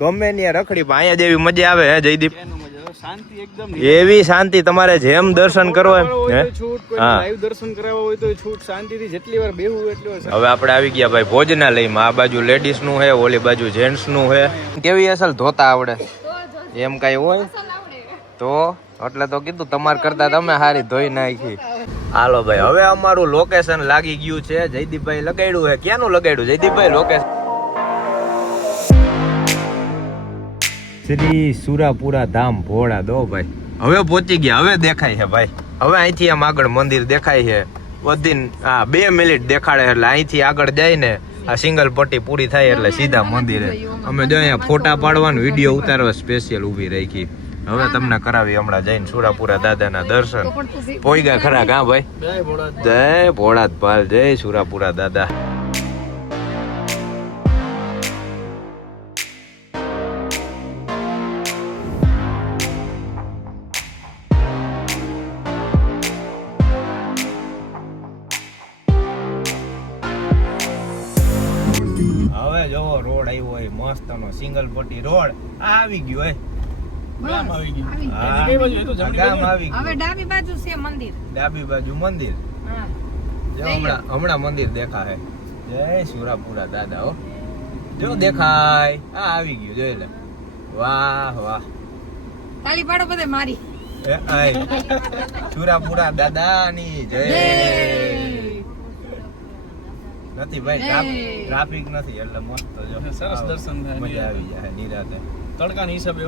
ગમે ત્યાં રખડી અહીંયા જેવી મજા આવે હે જયદીપ? શાંતિ એકદમ એવી શાંતિ તમારે જેમ દર્શન કરવા હોય છૂટ, કોઈ લાઈવ દર્શન કરાવવા હોય તો છૂટ, શાંતિથી જેટલી વાર બેહવું એટલી વાર. હવે આપણે આવી ગયા ભાઈ ભોજનાલયમાં. આ બાજુ લેડીઝ નું હે, ઓલી બાજુ જેન્ટ્સ નું હે. કેવી અસલ ધોતા આવડે એમ કઈ હોય તો એટલે તો કીધું તમારે કરતા તમે હારી ધોઈ નાખી. હાલો ભાઈ હવે અમારું લોકેશન લાગી ગયું છે. જયદીપભાઈ લગાડ્યું છે. ક્યાંનું લગાડ્યું જયદીપભાઈ લોકેશન? શ્રી સુરાપુરા ધામ ભોળા દો ભાઈ. હવે પહોંચી ગયા. હવે દેખાય છે ભાઈ. હવે અહીંથી આમ આગળ મંદિર દેખાય છે. વધીને 2 મિનિટ દેખાડે એટલે અહીંથી આગળ જાય ને આ સિંગલ પટ્ટી પૂરી થાય એટલે સીધા મંદિરે. અમે જો અહીંયા ફોટા પાડવાનું વિડીયો ઉતારવા સ્પેશિયલ ઊભી રાખી. હવે તમને કરાવી હમણાં જઈને સુરાપુરા દાદાના દર્શન. પોઈગા ખરા કા ભાઈ? જય ભોળાદપાલ, જય સુરાપુરા દાદા. હવે જોવો રોડ આવ્યો હોય મસ્ત નો સિંગલ પટ્ટી રોડ આવી ગયો હે. ગામ આવી ગયું. હા કઈ બાજુ તો ગામ આવી ગયું. હવે ડાબી બાજુ છે મંદિર. ડાબી બાજુ મંદિર. હા જો હમણાં મંદિર દેખાય. જય સુરાપુરા દાદા હો. જો દેખાય. આ આવી ગયું જોઈ લે. વાહ વાહ. તાળી પાડો બધે મારી. સુરાપુરા દાદાની જય. નથી ભાઈ ટ્રાફિક નથી એટલે મસ્ત જો સરસ દર્શન થાય. મજા આવી જાય નિરાતે. તડકાની હિસાબે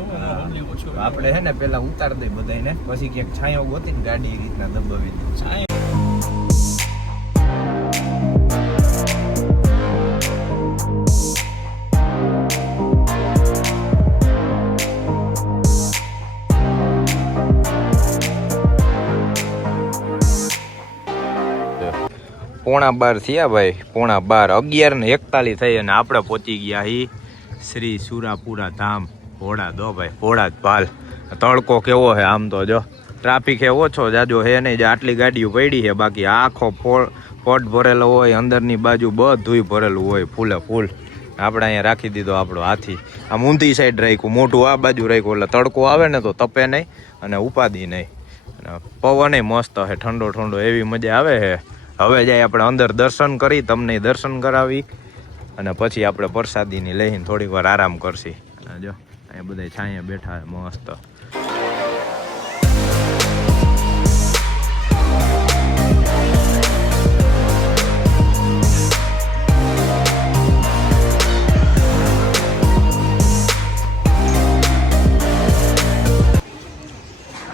આપણે હે ને પેલા ઉતાર દઈ બધાને, પછી ક્યાંક છાંયો ગોતી ને ગાડી રીતના દબાવી દે. છાંયો પોણા 12 થયા ભાઈ. પોણા 12, 11:41 થઈ અને આપણે પહોંચી ગયા હી શ્રી સુરાપુરા ધામ ભોળા દો ભાઈ. ભોળાદપાલ. તડકો કેવો છે આમ તો જો. ટ્રાફિક હે ઓછો જાજો હે નહીં. આટલી ગાડીઓ પડી છે, બાકી આખો પોટ ભરેલો હોય. અંદરની બાજુ બધુંય ભરેલું હોય ફૂલે ફૂલ. આપણે અહીંયા રાખી દીધો આપણો હાથી. આમ ઊંધી સાઈડ રાખ્યું, મોટું આ બાજુ રાખ્યું એટલે તડકો આવે ને તો તપે નહીં અને ઉપાદી નહીં. પવન મસ્ત છે, ઠંડો ઠંડો, એવી મજા આવે છે. હવે જાય આપણે અંદર દર્શન કરી, તમને દર્શન કરાવી અને પછી આપણે પ્રસાદીની લઈને થોડીક વાર આરામ કરશી. જો અહીંયા બધા છાંયા બેઠા મસ્ત.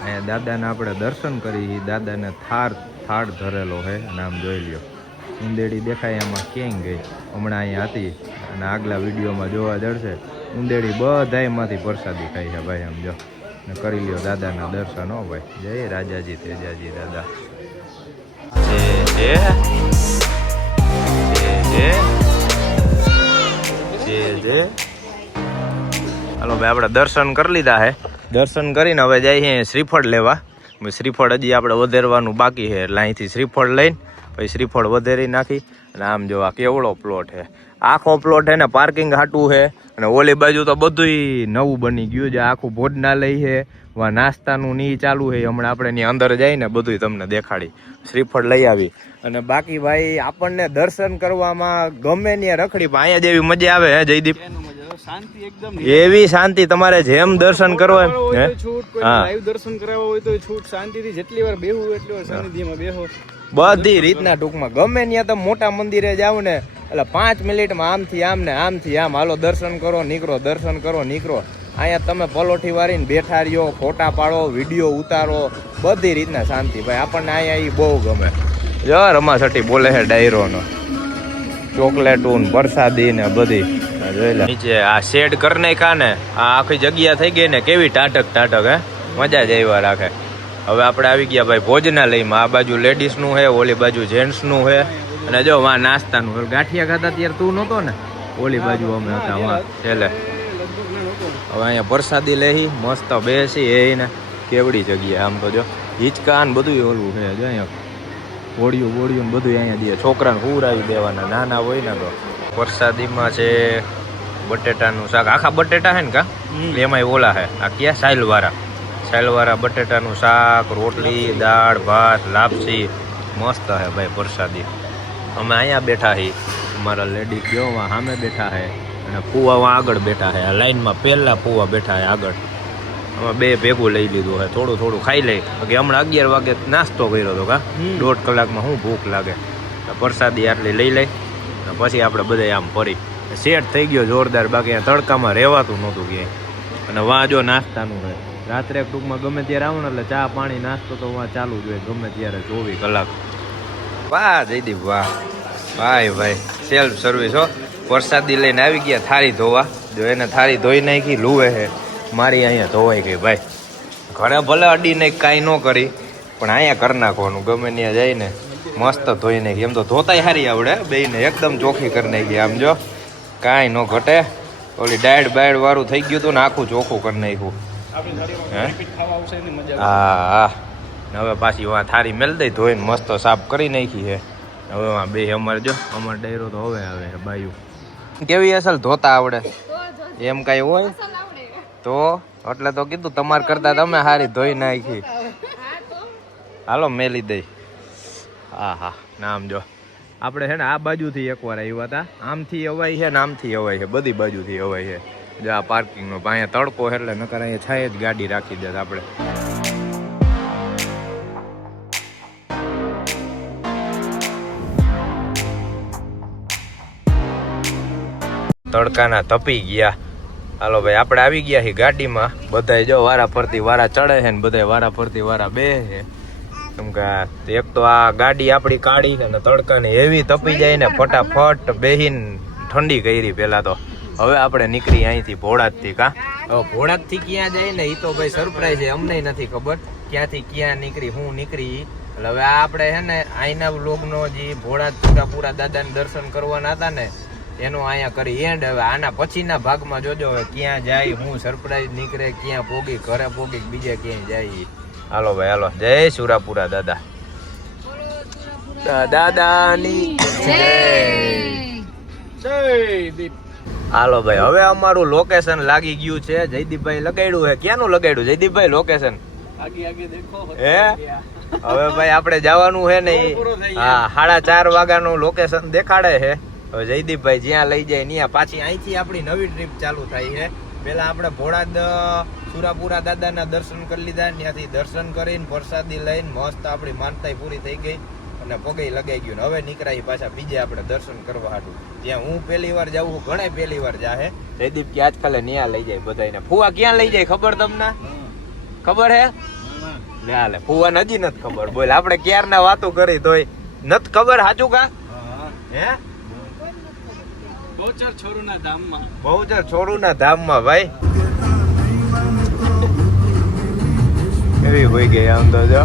અહીંયા દાદાને આપણે દર્શન કરી. દાદાને થાળ ધરેલો છે અને આમ જોઈ લ્યો ઉંદેડી દેખાય એમાં ક્યાંય ગઈ. હમણાં અહીંયા હતી અને આગલા વિડીયોમાં જોવા જડશે. ઉંદેડી બધાયમાંથી પ્રસાદી ખાઈ છે ભાઈ. આમ જો ને કરી લ્યો દાદાના દર્શન હો ભાઈ. જય રાજાજી તેજાજી દાદા. હાલો ભાઈ આપણે દર્શન કરી લીધા હે. દર્શન કરીને હવે જઈએ શ્રીફળ લેવા. શ્રીફળ હજી આપણે વધેરવાનું બાકી છે એટલે અહીંથી શ્રીફળ લઈને પછી શ્રીફળ વધેરી નાખી. અને આમ જો આ કેવડો પ્લોટ છે. આખો પ્લોટ છે ને પાર્કિંગ હાટું છે. અને ઓલી બાજુ તો બધુંય નવું બની ગયું છે. આખું ભોજનાલય છે, વા નાસ્તાનું ની ચાલુ છે. હમણાં આપણે ની અંદર જઈને બધુંય તમને દેખાડી. શ્રીફળ લઈ આવી અને બાકી ભાઈ આપણને દર્શન કરવામાં ગમે ત્યાં રખડી અહીંયા જેવી મજા આવે હે જયદીપ? શાંતિ એકદમ એવી શાંતિ તમારે જેમ દર્શન કરવા હોય છૂટ, કોઈ લાઈવ દર્શન કરાવવા હોય તો છૂટ, શાંતિથી જેટલી વાર બેહવું એટલી વાર સાનિધ્યમાં બેહો. બધી રીતના ટૂંકમાં ગમે ત્યાં તમે મોટા મંદિરે જાવ ને એટલે 5 મિનિટમાં આમથી આમ ને આમથી આમ હાલો દર્શન કરો નીકળો, દર્શન કરો નીકળો. અહીંયા તમે પલોઠી વાળીને બેઠા રહ્યો, ફોટા પાડો, વિડીયો ઉતારો, બધી રીતના શાંતિ ભાઈ. આપણને અહીંયા એ બહુ ગમે. જો રમાસટી બોલે છે ડાયરોનો. ચોકલેટું પ્રસાદી ને બધી જોઈ લે. નીચે આ શેડ કરી નાખ્યા ને આ આખી જગ્યા થઈ ગઈ ને કેવી ટાટક હે. મજા જ આવ્યા રાખે. હવે આપણે આવી ગયા ભાઈ ભોજનાલયમાં. આ બાજુ લેડીઝ નું હે, ઓલી બાજુ જેન્ટ્સ નું હે. અને જો વાં નાસ્તાનું ગાંઠિયા ખાતા ત્યારે તું નહોતો ને, ઓલી બાજુ અમે હતા વાં છેલ્લે. હવે અહીંયા પ્રસાદી લેહી મસ્ત બેસી એને કેવડી જગ્યા. આમ તો જો હિંચકા ને બધું ઓલું છે. જો અહીંયા ગોળિયું બધું અહીંયા દે. છોકરાને હુરાવી દેવાના, નાના હોય ને તો. પ્રસાદીમાં છે બટેટાનું શાક, આખા બટેટા હે ને કા એમાંય ઓલા હે આ ક્યાં સાઈલવાળા બટેટાનું શાક, રોટલી, દાળ, ભાત, લાપસી મસ્ત હે ભાઈ પ્રસાદી. અમે અહીંયા બેઠા હી, અમારા લેડીઝ જો સામે બેઠા હે અને ફુવા આગળ બેઠા હે. આ લાઈનમાં પહેલા ફુવા બેઠા હે આગળ. અમે બે ભેગું લઈ લીધું હે, થોડું ખાઈ લઈ. બાકી હમણાં 11 વાગે નાસ્તો કર્યો હતો કા 1.5 કલાકમાં શું ભૂખ લાગે. પ્રસાદી આટલી લઈ લઈ અને પછી આપણે બધા આમ ફરી સેટ થઈ ગયો જોરદાર. બાકી અહીંયા તડકામાં રહેવાતું નહોતું ક્યાંય. અને વાં જો નાસ્તાનું રહે રાત્રે ટૂંકમાં ગમે ત્યારે આવું ને એટલે ચા પાણી નાસ્તો તો વાં ચાલુ જ હોય ગમે ત્યારે 24 કલાક. વાહ જયદીપ વાહ, ભાઈ સેલ્ફ સર્વિસ હો. પ્રસાદી લઈને આવી ગયા થાળી ધોવા. જો એને થાળી ધોઈ નાખી લુવે છે, મારી અહીંયા ધોવાઈ ગઈ ભાઈ. ઘરે ભલે અડીને કાંઈ ન કરી પણ અહીંયા કરી નાખવાનું. ગમે ત્યાં જઈને મસ્ત ધોઈ નાખી. એમ તો ધોતાય સારી આવડે બેયને, એકદમ ચોખ્ખી કરી નાખી. આમ જો કાંઈ ન ઘટે. ઓલી ડાયડ બાયડ વાળું થઈ ગયું હતું ને આખું ચોખ્ખું કરી નાખ્યું. હા હવે પાછી વાં થાળી મેળ દઈ ધોઈને મસ્ત સાફ કરી નાખી છે. હવે વાં બે અમારે જો અમાર ડાયરો તો હવે આવે બાયું. કેવી અસલ ધોતા આવડે એમ કાંઈ હોય તો એટલે તો કીધું તમારે કરતા તમે સારી ધોઈ નાખી. હાલો મેલી દઈ. હા નામ જો આપણે છે ને આ બાજુથી એકવાર આવ્યા હતા. આમથી અવાય છે ને આમથી અવાય છે, બધી બાજુથી અવાય છે. જો આ પાર્કિંગનો અહીંયા તડકો એટલે નકર અહીંયા છાંયે જ ગાડી રાખી દે આપણે. તડકાના તપી ગયા. હાલો ભાઈ આપણે આવી ગયા છીએ ગાડીમાં. બધાય જો વારા ફરતી વારા ચડે છે ને બધાય વારા ફરતી વારા બે છે. કેમ કે એક તો આ ગાડી આપણી કાઢી છે ને તડકાને એવી તપી જાય ને ફટાફટ બેહીને ઠંડી કરી પેલા તો. હવે આપણે નીકળી અહીંથી ભોળાદથી કા. હવે ભોળાદથી ક્યાં જાય ને એ તો ભાઈ સરપ્રાઈઝ છે, અમને નથી ખબર ક્યાંથી ક્યાં નીકળી હું નીકળી. એટલે હવે આપણે છે ને અહીંના વ્લોગનો જે ભોળાદ પૂરા દાદાને દર્શન કરવાના હતા ને એનું અહીંયા કરી એન્ડ. હવે આના પછીના ભાગમાં જોજો હવે ક્યાં જાય, હું સરપ્રાઈઝ નીકળે, ક્યાં પોગી, ઘરે પોગી, બીજે ક્યાંય જાય. હાલો ભાઈ હાલો, જય સુરાપુરા દાદા. દાદાની જય. હાલો ભાઈ હવે અમારું લોકેશન લાગી ગયું છે. જયદીપભાઈ લગાડ્યું છે. ક્યાંનું લગાડ્યું જયદીપભાઈ લોકેશન? હે હવે ભાઈ આપણે જવાનું છે ને હા 4:30 વાગ્યાનું લોકેશન દેખાડે છે. હવે જયદીપભાઈ જ્યાં લઈ જાય ત્યાં પાછી અહીંથી આપણી નવી ટ્રીપ ચાલુ થાય છે. પેલા આપણે ભોળાદ સુરાપુરા દાદાના દર્શન કરી લીધા, ત્યાંથી દર્શન કરીને પ્રસાદી લઈને મસ્ત આપણી માનતાઈ પૂરી થઈ ગઈ અને પગે લગાઈ ગયું. હવે નીકળાય પાછા બીજે આપણે દર્શન કરવા હાટું. જ્યાં હું પહેલી વાર જાઉં છું, ઘણા પહેલી વાર જાહે. જયદીપ કે આજકાલે ન્યા લઈ જાય બધાને. ફુવા ક્યાં લઈ જાય ખબર તમને? ખબર હે? લે ફુવાને હજી નથી ખબર. બોલ આપણે ક્યારના વાતો કરી તોય નથી ખબર. સાચું કા? હે બહુચર છોરુના ધામમાં ભાઈ એવી હોય ગઈ આમ તો જો